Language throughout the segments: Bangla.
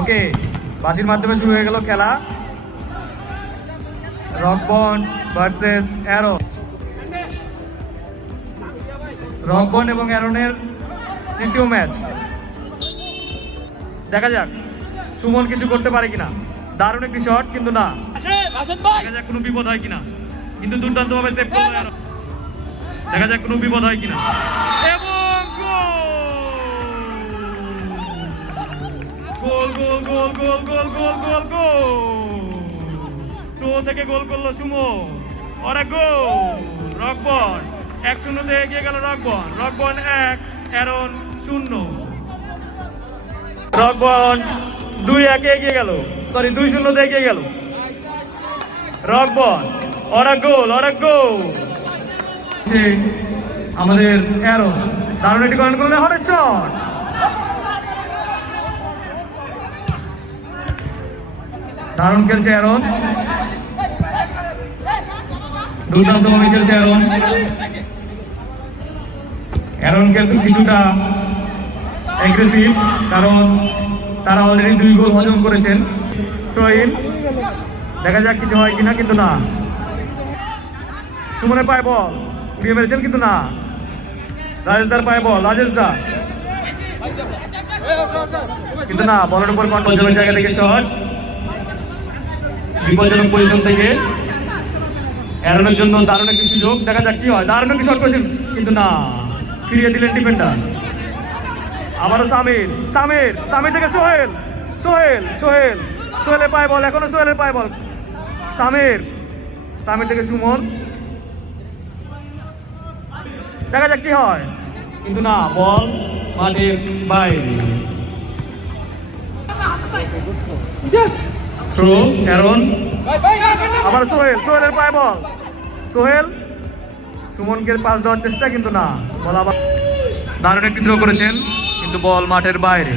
ওকে, বাজির মাধ্যমে শুরু হয়ে গেল খেলা। রকবন ভার্সেস অ্যারন। রকবন এবং অ্যারনের তৃতীয় ম্যাচ। দেখা যাক সুমন কিছু করতে পারে কিনা। দারুণ একটি শট, কিন্তু না। দেখা যাক কোনো বিপদ হয় কিনা, কিন্তু দুর্দান্ত ভাবে সেভ করলো অ্যারন। দেখা যাক কোনো বিপদ হয় কিনা, এবং গোল গোল গোল গোল গোল গোল গোল গোল। টো থেকে গোল করলো সুমন। অরে গোল! রকবন 1-0 এগিয়ে গেল রকবন। রকবন 1, অ্যারন 0। রকবন 2-1 এগিয়ে গেল, সরি 2-0 এগিয়ে গেল রকবন। অরে গোল, অরে গোল! আমাদের অ্যারন দারুণ একটি গোল করলেন। হরের শট, দারুণ খেলছে অ্যারন, দুর্দান্ত ভাবে খেলছে অ্যারন। অ্যারন কিন্তু কিছুটা অ্যাগ্রেসিভ, কারণ তারা অলরেডি 2 গোল হজম করেছেন। থ্রো-ইন, দেখা যাক কিছু হয় কিনা, কিন্তু না। সুমনের পায়ে বল উড়িয়ে মেরেছেন, কিন্তু না। রাজেশ দার পায়ে বল, রাজেশ দা, কিন্তু না। বলের উপর কন্ট্রোলের জায়গা থেকে শট, বিপজ্জনক পজিশন থেকে অ্যারনের জন্য দারুণ একটি সুযোগ। দেখা যাক কি হয়। দারুণ একটি শট করেছেন, কিন্তু না। ফিরিয়ে দিলেন ডিফেন্ডার। আবারও সামির, সামির, সামির থেকে সোহেল, সোহেল, সোহেল, সোহেলের পায়ে বল, এখনো সোহেলের পায়ে বল। সামির, সামির থেকে সুমন। দেখা যাক কি হয়, কিন্তু না। বল মাঠের বাইরে। থ্রো অ্যারন, আবার সোহেল, সোহেলের পায়ে বল। সোহেল সুমনকে পাস দেওয়ার চেষ্টা, কিন্তু না। বল আবার দারুণ একটি থ্রো করেছেন, কিন্তু বল মাঠের বাইরে।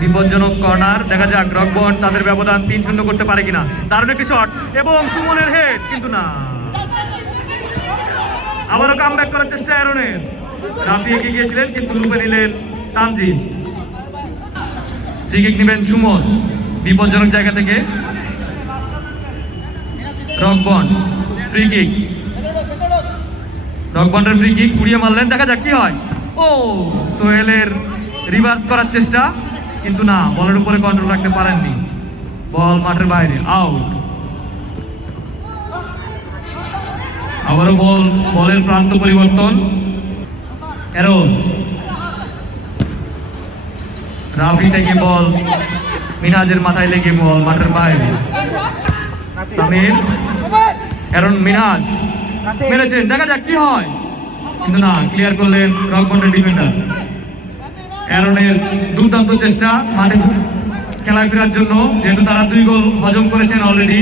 বিপজ্জনক কর্নার। দেখা যাক রকবন তাদের ব্যবধান 3-0 করতে পারে কিনা। দারুণ একটি শট এবং সুমনের হেড, কিন্তু না। আবারও কামব্যাক করার চেষ্টা অ্যারনের। রাফি এগিয়ে গিয়েছিলেন, কিন্তু লুপে নিলেন তানজিম। ফ্রি কিক নেবেন সুমন বিপজ্জনক জায়গা থেকে। রকবন ফ্রি কিক, রকবনের ফ্রি কিক উড়িয়ে মারলেন। দেখা যাক কি হয়। ও, সোহেলের রিভার্স করার চেষ্টা, কিন্তু না। বলের উপরে কন্ট্রোল রাখতে পারেননি। বল মাঠের বাইরে, আউট। আবারও বলের প্রান্ত পরিবর্তন। অ্যারন, রাফি থেকে বল মিনহাজের মাথায় লেগে বল মাঠের বাইরে। সামির, অ্যারন, মিনহাজ মেরেছেন। দেখা যাক কি হয়, কিন্তু না। ক্লিয়ার করলেন রকবনের ডিফেন্ডার। অ্যারনের দুর্দান্ত চেষ্টা মাঠে খেলায় ফেরার জন্য, যেহেতু তারা 2 গোল হজম করেছেন অলরেডি।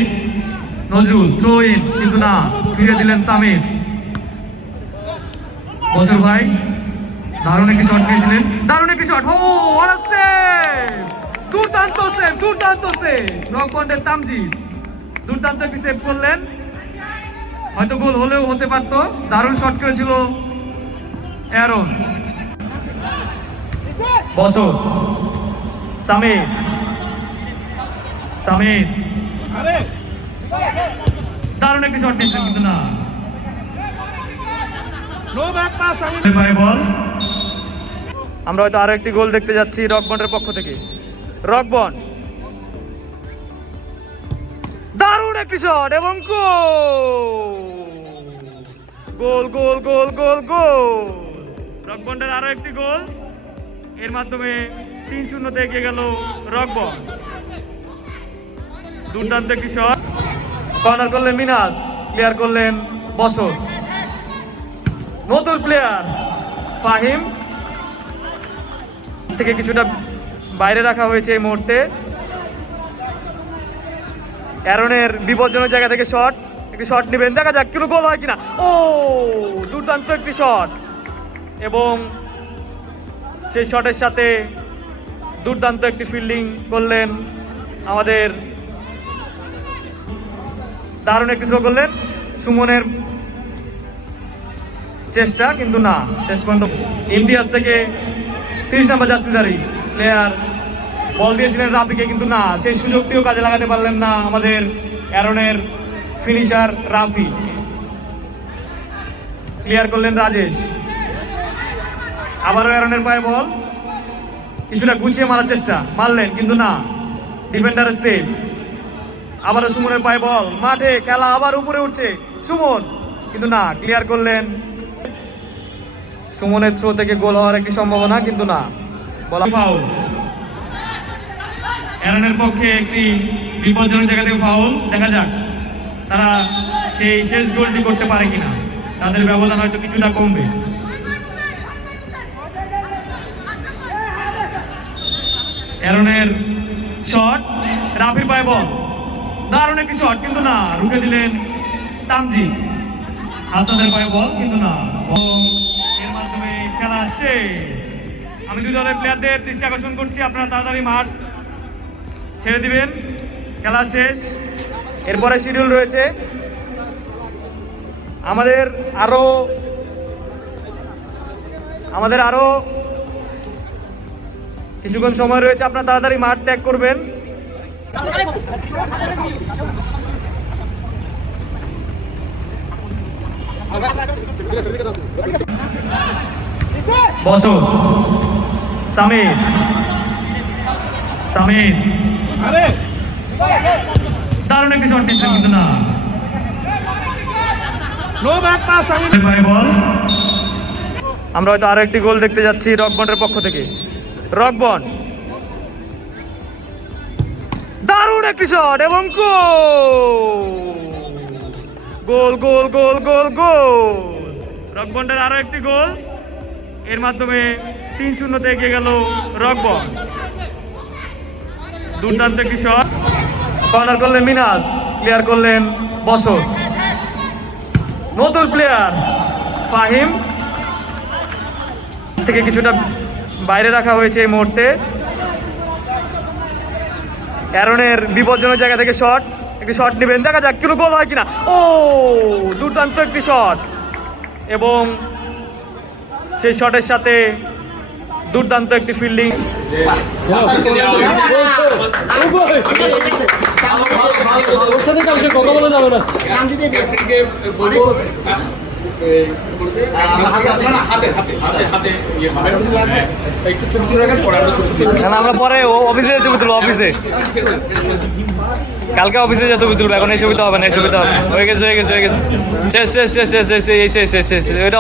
নজরুল থ্রো ইন, কিন্তু না। ফিরে দিলেন সামির। বছর ভাই দারুণ একটি শট নিয়েছিলেন, দারুণ একটি শট। ও, দুর্দান্ত সেভ, দুর্দান্ত সেভ রকবনের তামজিদ। দুর্দান্ত একটি সেভ করলেন, হয়তো গোল হলেও হতে পারতো। দারুণ শট করেছিল অ্যারন। বছর, সামির, সামির দারুণ একটি শট নিয়েছেন, কিন্তু না। বল, আমরা হয়তো আরো একটি গোল দেখতে যাচ্ছি রকবনের পক্ষ থেকে। রকবন, দারুণ একটি শট এবং গোল, গোল, গোল, গোল, গোল। রকবনের আরো একটি গোল, এর মাধ্যমে 3-0 এগিয়ে গেল রকবন। দুর্দান্ত একটি শট, কর্নার করলেন মিনহাজ, ক্লিয়ার করলেন বছর। নতুন প্লেয়ার ফাহিম থেকে কিছুটা বাইরে রাখা হয়েছে এই মুহূর্তে। অ্যারনের বিপজ্জনক জায়গা থেকে শট, একটি শট নেবেন। দেখা যাক কোনো গোল হয় কিনা। ও, দুর্দান্ত একটি শট, এবং সেই শটের সাথে দুর্দান্ত একটি ফিল্ডিং করলেন আমাদের। দারুণ একটি থ্রো করলেন সুমনের চেষ্টা, কিন্তু না। শেষ পর্যন্ত ইমতিয়াজ থেকে 30 নম্বর জার্সিধারী প্লেয়ার বল দিয়েছিলেন রাফিকে, কিন্তু না, সেই সুযোগটিও কাজে লাগাতে পারলেন না আমাদের অ্যারনের ফিনিশার রাফি। ক্লিয়ার করলেন রাজেশ, আবারও অ্যারনের পায়ে বল, কিছুটা গুছিয়ে মারার চেষ্টা, মারলেন কিন্তু না, ডিফেন্ডারের সেভ। আবারও সুমনের পায়ে বল, মাঠে খেলা আবার উপরে উঠছে সুমন, কিন্তু না, ক্লিয়ার করলেন। সুমনের থ্রো থেকে গোল হওয়ার একটি সম্ভাবনা, কিন্তু না, বলা ফাউল। অ্যারনের পক্ষে একটি বিপজ্জনক জায়গা থেকে ফাউল। দেখা যাক তারা সেই শেষ গোলটি করতে পারে কিনা, তাদের ব্যবধান হয়তো কিছুটা কমবে। অ্যারনের শট, রাফির পায়ে বল, দারুণ একটি শট, কিন্তু না, রুখে দিলেন তামজি। হাসানের পায়ে বল, কিন্তু না, এর মাধ্যমে খেলা শেষ। আমি দুই দলের প্লেয়ারদের দৃষ্টি আকর্ষণ করছি, আপনারা তাড়াতাড়ি মাঠ ছেড়ে দিবেন, খেলা শেষ। এরপরে শিডিউল রয়েছে আমাদের আরো কিছুক্ষণ সময় রয়েছে, আপনারা তাড়াতাড়ি মাঠ ত্যাগ করবেন। বসো সামির, দারুণ একটি শট নিচ্ছেন, কিন্তু না, বল। আমরা হয়তো আরো একটি গোল দেখতে যাচ্ছি রকবন্ডের পক্ষ থেকে। রকবন্ড, দারুণ একটি শট এবং গোল গোল গোল গোল গোল। রকবন্ডের আরো একটি গোল, এর মাধ্যমে 3-0 এগিয়ে গেল রকবন্ড। দুর্দান্ত একটি শট, কর্নার করলেন মিনাজ, ক্লিয়ার করলেন বসর। নতুন প্লেয়ার ফাহিম থেকে কিছুটা বাইরে রাখা হয়েছে এই মুহূর্তে। অ্যারনের বিপজ্জনক জায়গা থেকে একটি শট নেবেন, দেখা যাক কিন্তু গোল হয় কিনা। ও, দুর্দান্ত একটি শট, এবং সেই শটের সাথে দুর্দান্ত একটি ফিল্ডিং। আমরা পরে অফিসে ছবি তুলবো, অফিসে কালকে অফিসে যে ছবি তুলবো, এখন এই ছবি তো হবে না, এই ছবি তো হবে, হয়ে গেছে শেষ, এটা